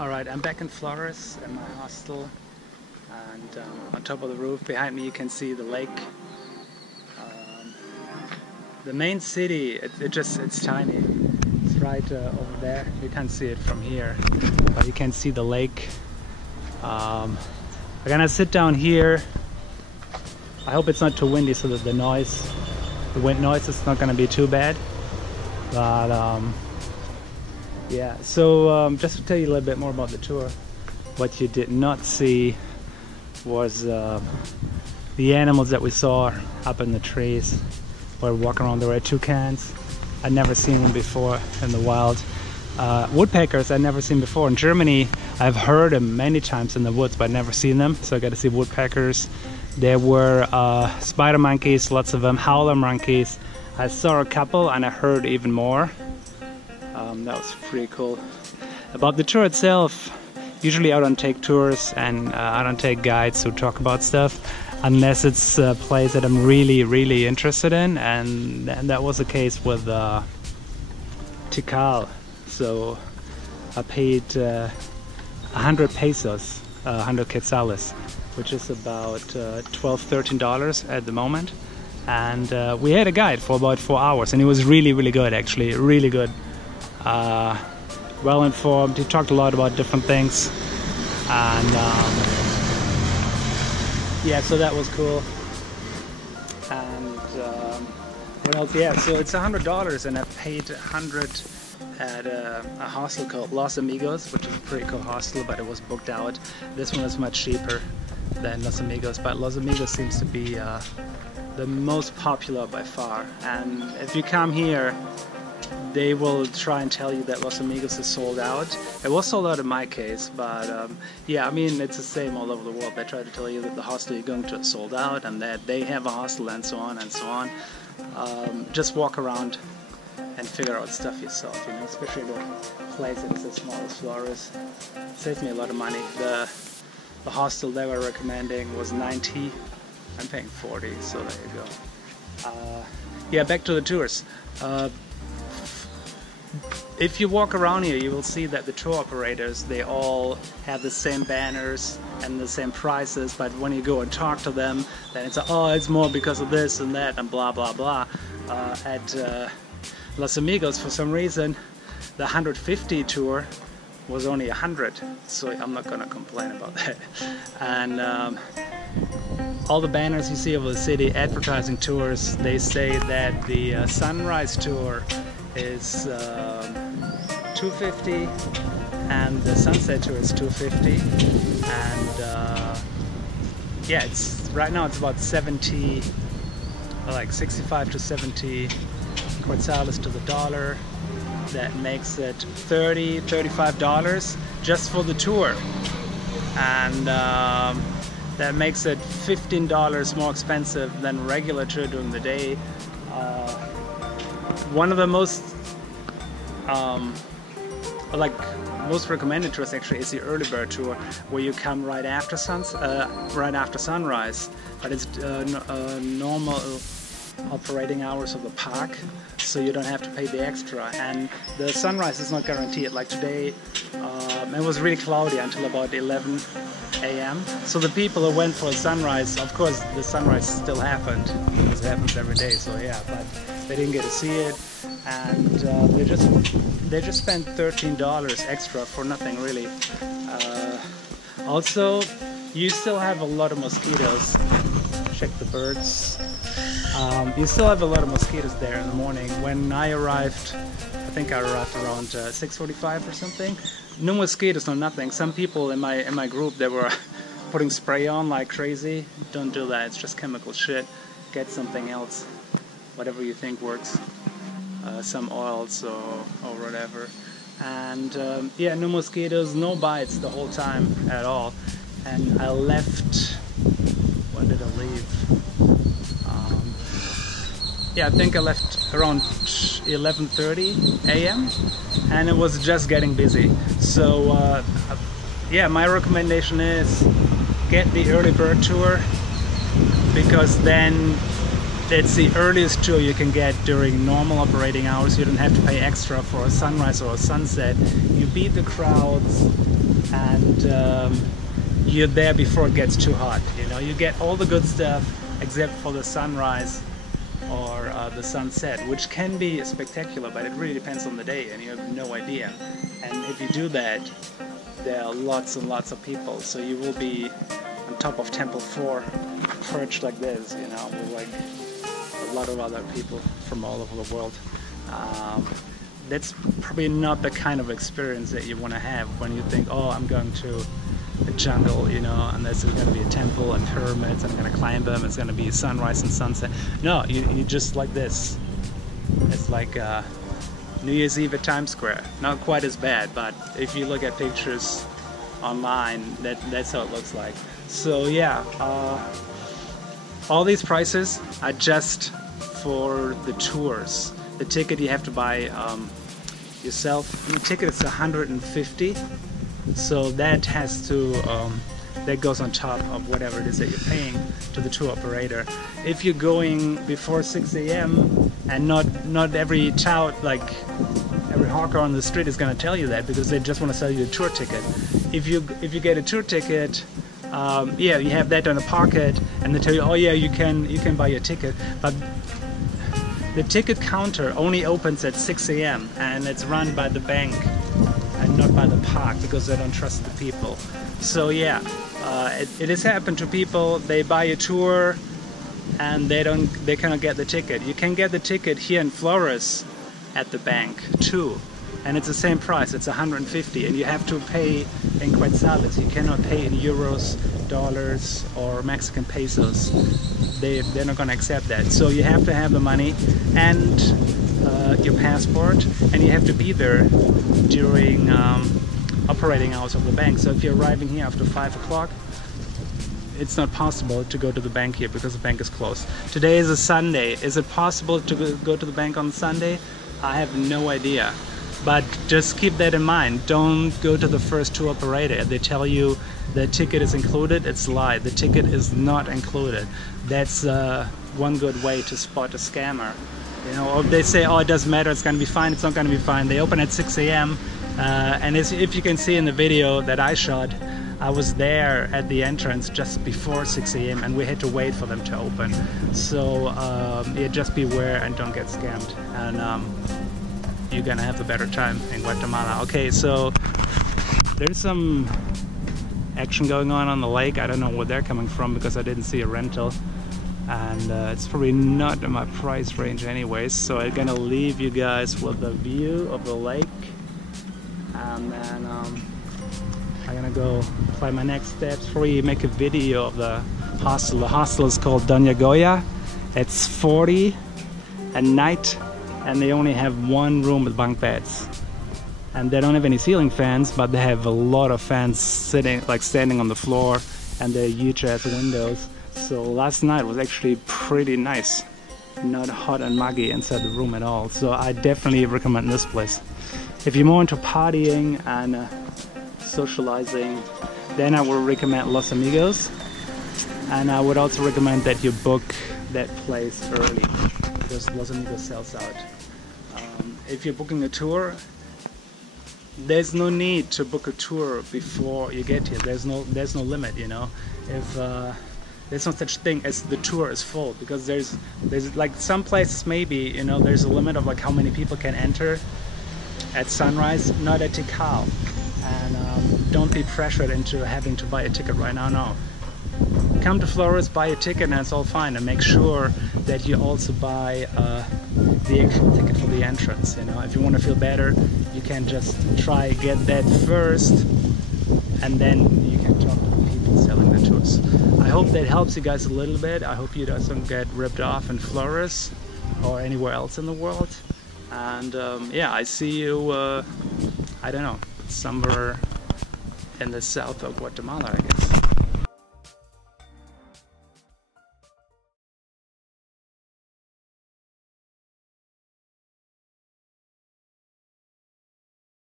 Alright, I'm back in Flores in my hostel, and on top of the roof behind me you can see the lake. The main city, it's tiny. It's right over there. You can't see it from here, but you can see the lake. I'm gonna sit down here. I hope it's not too windy so that the wind noise is not gonna be too bad. But yeah, so just to tell you a little bit more about the tour, what you did not see was the animals that we saw up in the trees. We're walking around, there were toucans. I'd never seen them before in the wild. Woodpeckers I'd never seen before. In Germany, I've heard them many times in the woods, but I'd never seen them, so I got to see woodpeckers. There were spider monkeys, lots of them, howler monkeys. I saw a couple and I heard even more. That was pretty cool. About the tour itself, usually I don't take tours and I don't take guides who talk about stuff unless it's a place that I'm really interested in, and that was the case with Tikal. So I paid 100 pesos, 100 quetzales, which is about $12–13 at the moment, and we had a guide for about 4 hours, and he was really good, actually, really good. Well informed. He talked a lot about different things, and yeah, so that was cool. And what else? Yeah, so it's $100, and I paid 100 at a hostel called Los Amigos, which is a pretty cool hostel, but it was booked out. This one is much cheaper than Los Amigos, but Los Amigos seems to be the most popular by far. And if you come here, they will try and tell you that Los Amigos is sold out. It was sold out in my case, but yeah, I mean, it's the same all over the world. They try to tell you that the hostel you're going to is sold out and that they have a hostel and so on and so on. Just walk around and figure out stuff yourself, you know, especially the place that is as small as Flores. It saved me a lot of money. The hostel they were recommending was 90. I'm paying 40, so there you go. Yeah, back to the tours. If you walk around here, you will see that the tour operators, they all have the same banners and the same prices, but when you go and talk to them, then it's oh, it's more because of this and that and blah blah blah. At Los Amigos, for some reason, the 150 tour was only 100, so I'm not gonna complain about that. And all the banners you see over the city advertising tours, they say that the sunrise tour is $250 and the sunset tour is $250, and yeah, it's right now it's about 70, like 65 to 70 quetzales to the dollar. That makes it $30–35 just for the tour, and that makes it $15 more expensive than regular tour during the day. One of the most recommended tours actually is the early bird tour, where you come right after sunrise, but it's normal operating hours of the park, so you don't have to pay the extra, and the sunrise is not guaranteed. Like today, it was really cloudy until about 11 a.m. So the people who went for a sunrise, of course the sunrise still happened, because it happens every day, so yeah, but they didn't get to see it, and they just spent $13 extra for nothing really. Also, you still have a lot of mosquitoes. Check the birds. You still have a lot of mosquitoes there in the morning. When I arrived, I think I arrived around 6:45 or something. No mosquitoes, no nothing. Some people in my group, they were putting spray on like crazy. Don't do that. It's just chemical shit. Get something else, whatever you think works. Some oils or whatever. And yeah, no mosquitoes, no bites the whole time at all. And I left. When did I leave? Yeah, I think I left around 11:30 a.m. and it was just getting busy. So yeah, my recommendation is get the early bird tour, because then That's the earliest tour you can get during normal operating hours. You don't have to pay extra for a sunrise or a sunset. You beat the crowds, and you're there before it gets too hot. You know, you get all the good stuff except for the sunrise or the sunset, which can be spectacular, but it really depends on the day, and you have no idea. And if you do that, there are lots and lots of people, so you will be on top of Temple 4, perched like this, you know, with like a lot of other people from all over the world. That's probably not the kind of experience that you want to have when you think, oh, I'm going to the jungle, you know, and there's going to be a temple and pyramids, and I'm going to climb them, it's going to be sunrise and sunset. No, you just like this. It's like New Year's Eve at Times Square. Not quite as bad, but if you look at pictures online, that's how it looks like. So yeah, all these prices are just for the tours. The ticket you have to buy yourself. The ticket is $150, so that has to that goes on top of whatever it is that you're paying to the tour operator. If you're going before 6 a.m. and not every tout, like every hawker on the street is going to tell you that, because they just want to sell you a tour ticket. If you get a tour ticket, yeah, you have that in the pocket, and they tell you, oh yeah, you can buy your ticket, but the ticket counter only opens at 6 a.m. and it's run by the bank and not by the park, because they don't trust the people. So yeah, it has happened to people. They buy a tour and they cannot get the ticket. You can get the ticket here in Flores at the bank too, and it's the same price. It's $150, and you have to pay in quetzales. You cannot pay in euros, dollars, or Mexican pesos. They're not going to accept that. So you have to have the money and your passport, and you have to be there during operating hours of the bank. So if you're arriving here after 5 o'clock, it's not possible to go to the bank here because the bank is closed. Today is a Sunday. Is it possible to go to the bank on Sunday? I have no idea. But just keep that in mind. Don't go to the first tour operator. They tell you the ticket is included. It's a lie. The ticket is not included. That's one good way to spot a scammer. You know, or they say, oh, it doesn't matter, it's going to be fine. It's not going to be fine. They open at 6 a.m. And if you can see in the video that I shot, I was there at the entrance just before 6 a.m. and we had to wait for them to open. So yeah, just beware and don't get scammed. And you're gonna have a better time in Guatemala. Okay, so there's some action going on the lake. I don't know where they're coming from because I didn't see a rental, and it's probably not in my price range anyways. So I'm gonna leave you guys with a view of the lake, and then I'm gonna go plan my next steps. Probably make a video of the hostel. The hostel is called Doña Goya. It's $40 a night, and they only have one room with bunk beds, and they don't have any ceiling fans, but they have a lot of fans standing on the floor, and they're huge ass windows. So last night was actually pretty nice, not hot and muggy inside the room at all. So I definitely recommend this place. If you're more into partying and socializing, then I would recommend Los Amigos, and I would also recommend that you book that place early, because Los Amigos sells out. If you're booking a tour, there's no need to book a tour before you get here. There's no limit, you know. If there's no such thing as the tour is full, because there's like some places maybe, you know, there's a limit of like how many people can enter at sunrise. Not at Tikal, and don't be pressured into having to buy a ticket right now. No. Come to Flores, buy a ticket, and it's all fine. And make sure that you also buy the actual ticket for the entrance. You know, if you want to feel better, you can just try get that first, and then you can talk to the people selling the tours. I hope that helps you guys a little bit. I hope you guys don't get ripped off in Flores or anywhere else in the world. And yeah, I see you. I don't know, somewhere in the south of Guatemala, I guess.